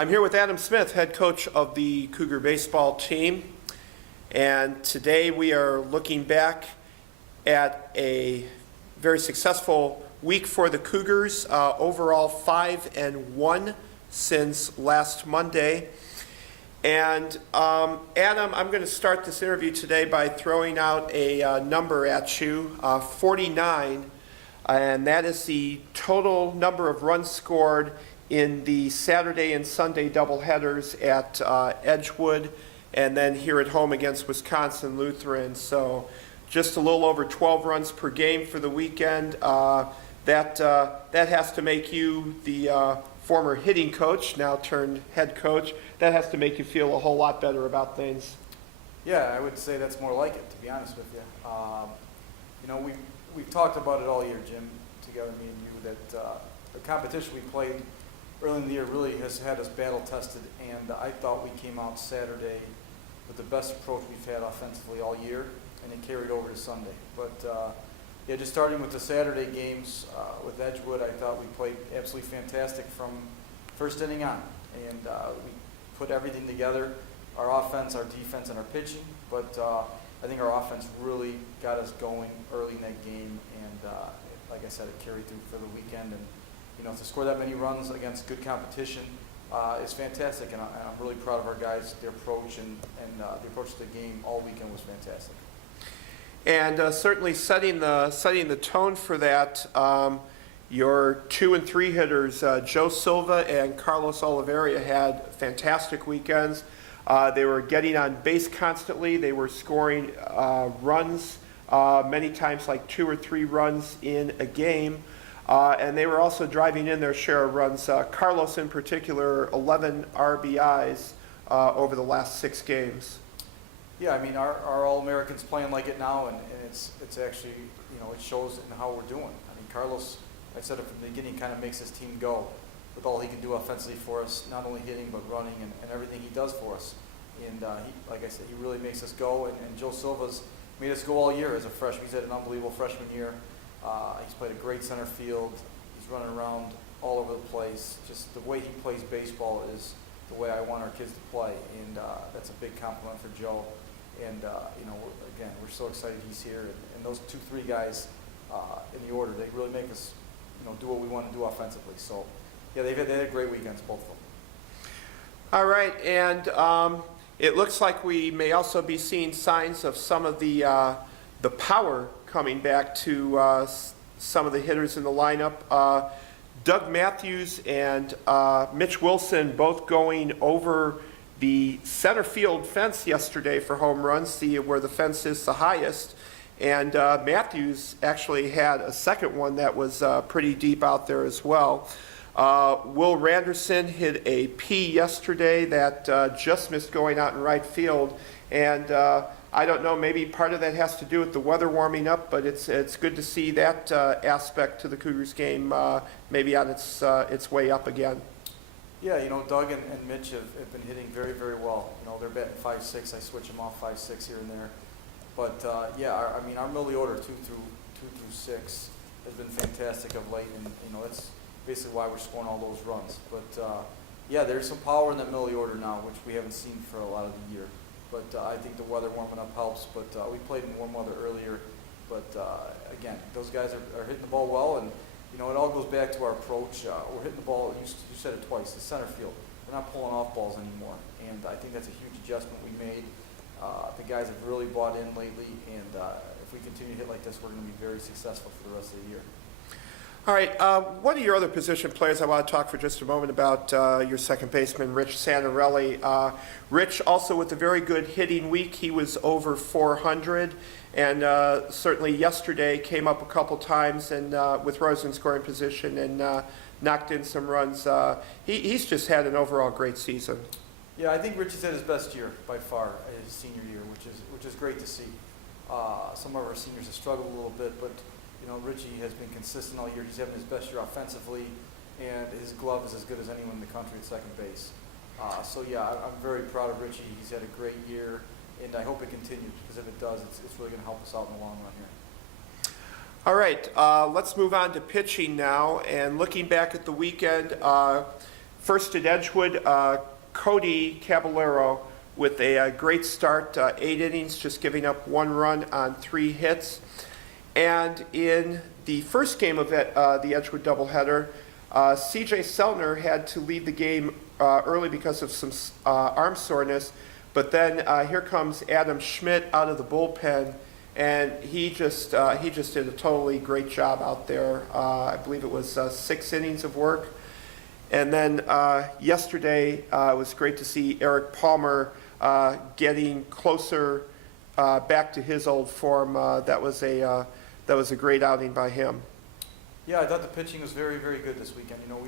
I'm here with Adam Smith, head coach of the Cougar baseball team, and today we are looking back at a very successful week for the Cougars, overall 5-1 since last Monday. And Adam, I'm going to start this interview today by throwing out a number at you, 49, and that is the total number of runs scored in the Saturday and Sunday doubleheaders at Edgewood and then here at home against Wisconsin Lutheran. So just a little over 12 runs per game for the weekend. That has to make you, the former hitting coach, now turned head coach, that has to make you feel a whole lot better about things. Yeah, I would say that's more like it, to be honest with you. We've talked about it all year, Jim, together, me and you, that the competition we played early in the year really has had us battle tested, and I thought we came out Saturday with the best approach we've had offensively all year, and it carried over to Sunday. But just starting with the Saturday games with Edgewood, I thought we played absolutely fantastic from first inning on, and we put everything together, our offense, our defense, and our pitching. But I think our offense really got us going early in that game, and like I said, it carried through for the weekend. And to score that many runs against good competition is fantastic, and I'm really proud of our guys. Their approach and the approach to the game all weekend was fantastic. And certainly setting the tone for that, your 2 and 3 hitters, Joe Silva and Carlos Oliva, had fantastic weekends. They were getting on base constantly. They were scoring runs, many times like 2 or 3 runs in a game. And they were also driving in their share of runs. Carlos in particular, 11 RBIs over the last 6 games. Yeah, I mean, our All-Americans playing like it now, and it's actually, it shows in how we're doing. I mean, Carlos, I said it from the beginning, kind of makes his team go with all he can do offensively for us, not only hitting but running and everything he does for us. And like I said, he really makes us go, and Joe Silva's made us go all year as a freshman. He's had an unbelievable freshman year. He's played a great center field. He's running around all over the place. Just the way he plays baseball is the way I want our kids to play, and that's a big compliment for Joe. And we're so excited he's here. And those 2-3 guys in the order, they really make us, do what we want to do offensively. So, yeah, they had great weekends, both of them. All right, and it looks like we may also be seeing signs of some of the power coming back to some of the hitters in the lineup. Doug Matthews and Mitch Wilson both going over the center field fence yesterday for home runs, where the fence is the highest. And Matthews actually had a second one that was pretty deep out there as well. Will Randerson hit a P yesterday that just missed going out in right field. And I don't know, maybe part of that has to do with the weather warming up, but it's good to see that aspect to the Cougars game maybe on its way up again. Yeah, Doug and Mitch have been hitting very, very well. They're batting 5-6. I switch them off 5-6 here and there. But our Millie order 2 through 6 has been fantastic of late, and that's basically why we're scoring all those runs. But there's some power in that Millie order now, which we haven't seen for a lot of the year. But I think the weather warming up helps. But we played in warm weather earlier. But again, those guys are hitting the ball well, and it all goes back to our approach. We're hitting the ball. You said it twice. The center field. We're not pulling off balls anymore, and I think that's a huge adjustment we made. The guys have really bought in lately, and if we continue to hit like this, we're going to be very successful for the rest of the year. All right, one of your other position players I want to talk for just a moment about, your second baseman, Richie Santarelli. Rich also with a very good hitting week. He was over 400, and certainly yesterday came up a couple times and with runners in scoring position and knocked in some runs. He's just had an overall great season. Yeah, I think Richie's had his best year by far, his senior year, which is great to see. Some of our seniors have struggled a little bit, but Richie has been consistent all year. He's having his best year offensively, and his glove is as good as anyone in the country at second base. I'm very proud of Richie. He's had a great year, and I hope it continues, because if it does, it's really going to help us out in the long run here. All right, let's move on to pitching now. And looking back at the weekend, First at Edgewood, Cody Caballero with a great start, 8 innings, just giving up 1 run on 3 hits. And in the first game of the Edgewood doubleheader, C.J. Sellner had to leave the game early because of some arm soreness, but then here comes Adam Schmidt out of the bullpen, and he just did a totally great job out there. I believe it was 6 innings of work. And then yesterday, it was great to see Eric Palmer getting closer back to his old form. That was a great outing by him. Yeah, I thought the pitching was very, very good this weekend. You know,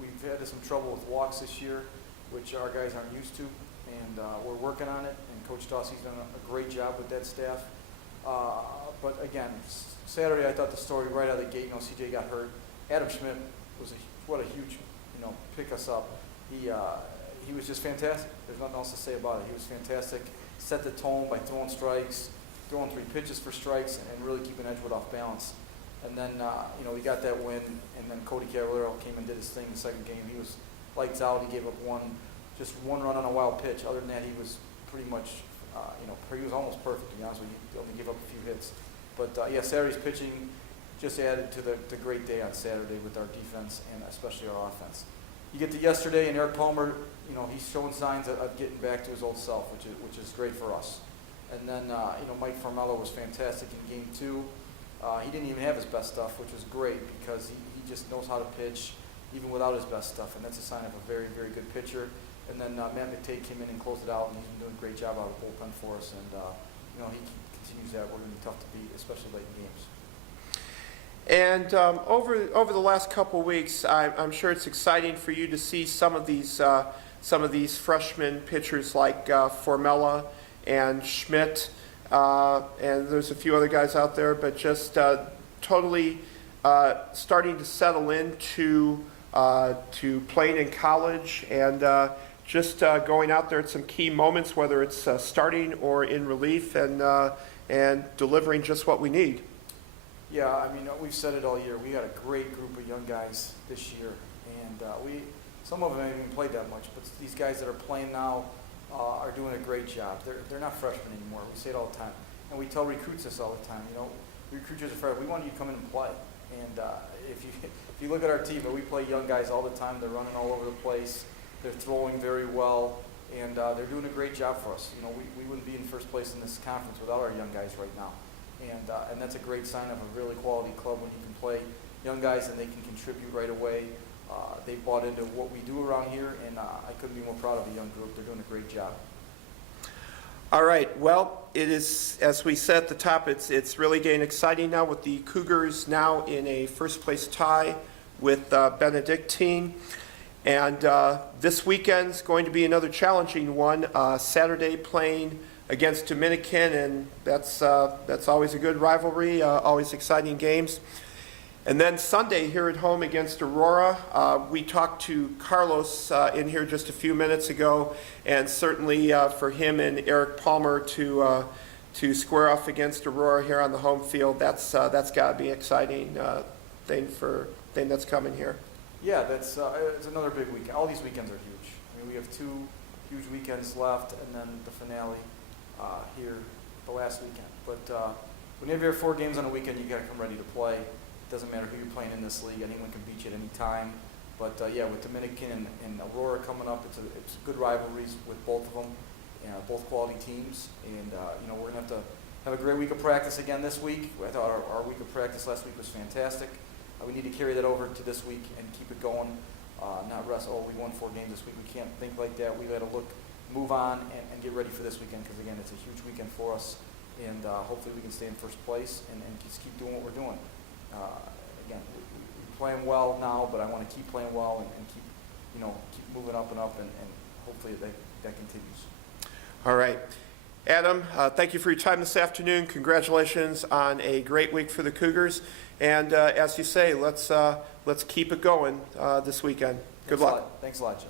we've had some trouble with walks this year, which our guys aren't used to, and we're working on it. And Coach Dossey's done a great job with that staff. But again, Saturday I thought the story right out of the gate. You know, CJ got hurt. Adam Schmidt was what a huge, pick us up. He was just fantastic. There's nothing else to say about it. He was fantastic. Set the tone by throwing strikes, throwing 3 pitches for strikes, and really keeping Edgewood off balance. And then, we got that win, and then Cody Caballero came and did his thing the second game. He was lights out. He gave up just one run on a wild pitch. Other than that, he was pretty much, he was almost perfect, to be honest with you. He only gave up a few hits. But, Saturday's pitching just added to the great day on Saturday with our defense and especially our offense. You get to yesterday, and Eric Palmer, he's showing signs of getting back to his old self, which is great for us. And then, Mike Formello was fantastic in Game 2. He didn't even have his best stuff, which was great because he just knows how to pitch even without his best stuff, and that's a sign of a very, very good pitcher. And then Matt McTay came in and closed it out, and he's been doing a great job out of the bullpen for us. And he continues that. We're going to be tough to beat, especially late in games. And over the last couple weeks, I'm sure it's exciting for you to see some of these freshman pitchers like Formella and Schmidt, and there's a few other guys out there, but just totally starting to settle into playing in college and just going out there at some key moments, whether it's starting or in relief, and delivering just what we need. Yeah, we've said it all year. We got a great group of young guys this year, and some of them haven't even played that much, but these guys that are playing now are doing a great job. They're not freshmen anymore. We say it all the time, and we tell recruits this all the time. Recruits are freshmen. We want you to come in and play. And if you look at our team, we play young guys all the time. They're running all over the place. They're throwing very well, and they're doing a great job for us. We wouldn't be in first place in this conference without our young guys right now. And that's a great sign of a really quality club when you can play young guys and they can contribute right away. They bought into what we do around here, and I couldn't be more proud of the young group. They're doing a great job. All right. Well, it is, as we said at the top, it's really getting exciting now with the Cougars now in a first-place tie with Benedictine. And this weekend's going to be another challenging one. Saturday playing against Dominican, and that's always a good rivalry, always exciting games. And then Sunday here at home against Aurora. We talked to Carlos in here just a few minutes ago, and certainly for him and Eric Palmer to square off against Aurora here on the home field, that's got to be an exciting thing that's coming here. Yeah, it's another big weekend. All these weekends are huge. We have 2 huge weekends left, and then the finale here the last weekend. But whenever you have 4 games on a weekend, you got to come ready to play. It doesn't matter who you're playing in this league. Anyone can beat you at any time. But with Dominican and Aurora coming up, it's good rivalries with both of them, both quality teams. And we're going to have a great week of practice again this week. I thought our week of practice last week was fantastic. We need to carry that over to this week and keep it going. Not rest. We won 4 games this week. We can't think like that. We got to move on and get ready for this weekend, because again, it's a huge weekend for us, and hopefully we can stay in first place and just keep doing what we're doing. Again, we're playing well now, but I want to keep playing well and keep moving up and up, and hopefully that continues. All right. Adam, thank you for your time this afternoon. Congratulations on a great week for the Cougars, and as you say, let's keep it going this weekend. Good luck. Thanks a lot, Jim.